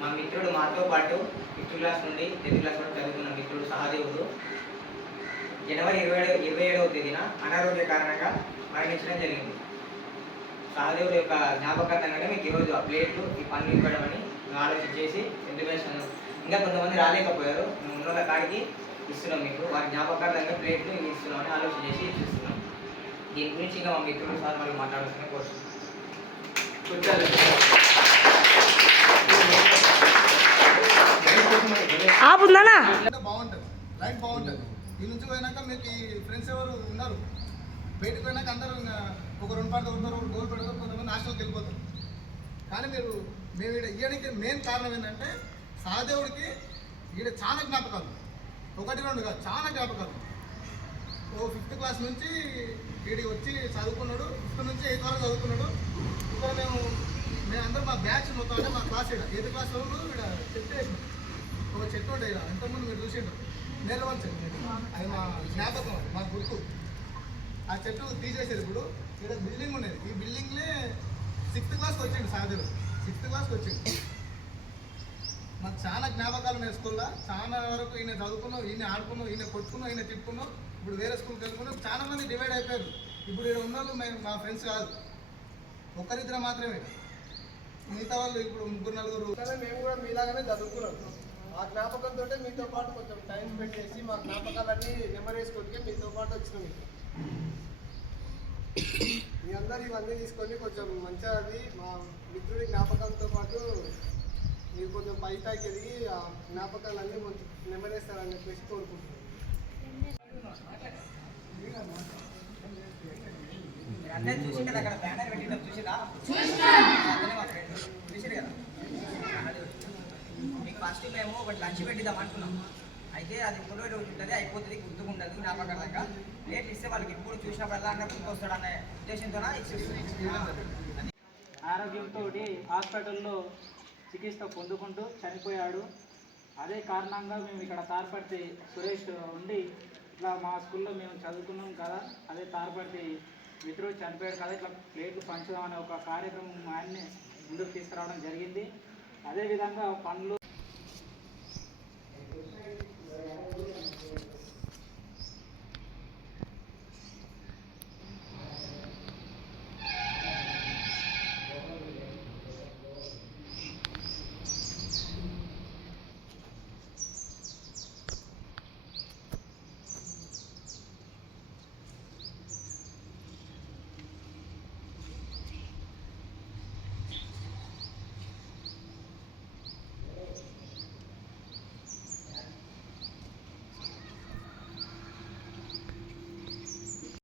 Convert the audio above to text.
మా మిత్రుడు మాతో పాటు 5th క్లాస్ నుండి 10th క్లాస్ వరకు చదువుకున్న మిత్రుడు సహదేవుడు జనవరి 27వ తేదీన అనారోగ్య కారణంగా మరణించడం జరిగింది. సహదేవుడు యొక్క జ్ఞాపకార్థంగానే మీకు ఈరోజు ఆ ప్లేట్లు ఈ పనులు ఇవ్వడం అని ఆలోచన చేసి సెంటిమేషన్ ఇంకా కొంతమంది రాలేకపోయారు, మేము ఉన్న కాడికి ఇస్తున్నాం, మీకు వారి జ్ఞాపకార్థంగా ప్లేట్లు ఇవి ఇస్తున్నామని ఆలోచన చేసి ఇస్తున్నాం. దీని గురించి ఇంకా మా మిత్రుడు సార్ వాళ్ళు మాట్లాడాల్సిన కోరుతున్నాం. బాగుంటుంది, లైఫ్ బాగుంటుంది. ఈ నుంచి పోయినాక మీకు ఈ ఫ్రెండ్స్ ఎవరు ఉన్నారు, బయటకు పోయినాక అందరూ ఒక 2 పాటలు ఒకరు గోల్ పెడతారు, కొంతమంది హాస్టల్కి వెళ్ళిపోతారు. కానీ మేము ఇక్కడ ఇయ్యడానికి మెయిన్ కారణం ఏంటంటే సహదేవుడికి ఈడ చాలా జ్ఞాపకాలు, 1, 2 కాదు, చాలా జ్ఞాపకాలు. 5th క్లాస్ నుంచి వీడికి వచ్చి చదువుకున్నాడు, 5th నుంచి 8th వరకు చదువుకున్నాడు. ఇక్కడ మేమందరం మా బ్యాచ్ మొత్తం అంటే మా క్లాస్ ఇక్కడ 8th క్లాస్ వరకు ఇక్కడ చెట్టు వేసినాం. ఒక చెట్టు ఉంటాయి ఇక్కడ, ఇంతకుముందు మీరు చూసింటారు, నేలవన్ చెట్టు, అది మా జ్ఞాపకం, మా గుర్తు. ఆ చెట్టు తీసేసేది. ఇప్పుడు ఇక్కడ బిల్డింగ్ ఉండేది, ఈ బిల్డింగ్లే 6th క్లాస్కి వచ్చిండు సహదేవుడు, 6th క్లాస్కి వచ్చిండు. మాకు చాలా జ్ఞాపకాలు ఉన్నాయి స్కూల్లో. చాలా వరకు ఈయన చదువుకున్నాం, ఈయన ఆడుకున్నాం, ఈయన కొట్టుకున్నాం, ఈయన తిట్టుకున్నాం. ఇప్పుడు వేరే స్కూల్కి వెళ్ళుకున్నాం. చాలా మంది డివైడ్ అయిపోయారు. ఇప్పుడు ఇక్కడ ఉన్న వాళ్ళు మా ఫ్రెండ్స్ కాదు, ఒకరిద్దరు మాత్రమే. మిగతా వాళ్ళు ఇప్పుడు 3, 4. మేము కూడా మీలాగానే చదువుకున్నాం. ఆ జ్ఞాపకంతో మీతో పాటు కొంచెం టైం స్పెండ్ చేసి మా జ్ఞాపకాలన్నీ మెమరీస్ కొట్టుకే మీతో పాటు వచ్చినాం. మీ అందరు ఇవన్నీ తీసుకొని కొంచెం మంచిగా అది మా మిత్రుడి జ్ఞాపకంతో పాటు మీరు కొంచెం పైకి ఎదిగి ఆ జ్ఞాపకాలన్నీ కొంచెం నెమరేస్తారని చెప్పేసి కోరుకుంటున్నాను. మీకు ఫస్ట్ మేము ఒకటి లంచ్ పెట్టిద్దాం అనుకున్నాం. అయితే అది 3వ రోజు ఉంటుంది, అయిపోతుంది, గుర్తుకుండదు, జ్ఞాపకార్థంగా ప్లేట్లు ఇస్తే వాళ్ళకి ఎప్పుడు చూసినప్పుడల్లా అన్న గుర్తొస్తాడు అనే ఉద్దేశంతో ఇచ్చేస్తున్నాం. ఆరోగ్యంతో హాస్పిటల్లో చికిత్స పొందుకుంటూ చనిపోయాడు. అదే కారణంగా మేము ఇక్కడ తార్పర్తి సురేష్ ఉండి ఇట్లా మా స్కూల్లో మేము చదువుకున్నాం కదా, అదే తార్పర్తి మిత్రుడు చనిపోయాడు కదా, ఇట్లా ప్లేట్లు పంచుదాం అనే ఒక కార్యక్రమం ఆయన్ని ముందుకు తీసుకురావడం జరిగింది. అదేవిధంగా పనులు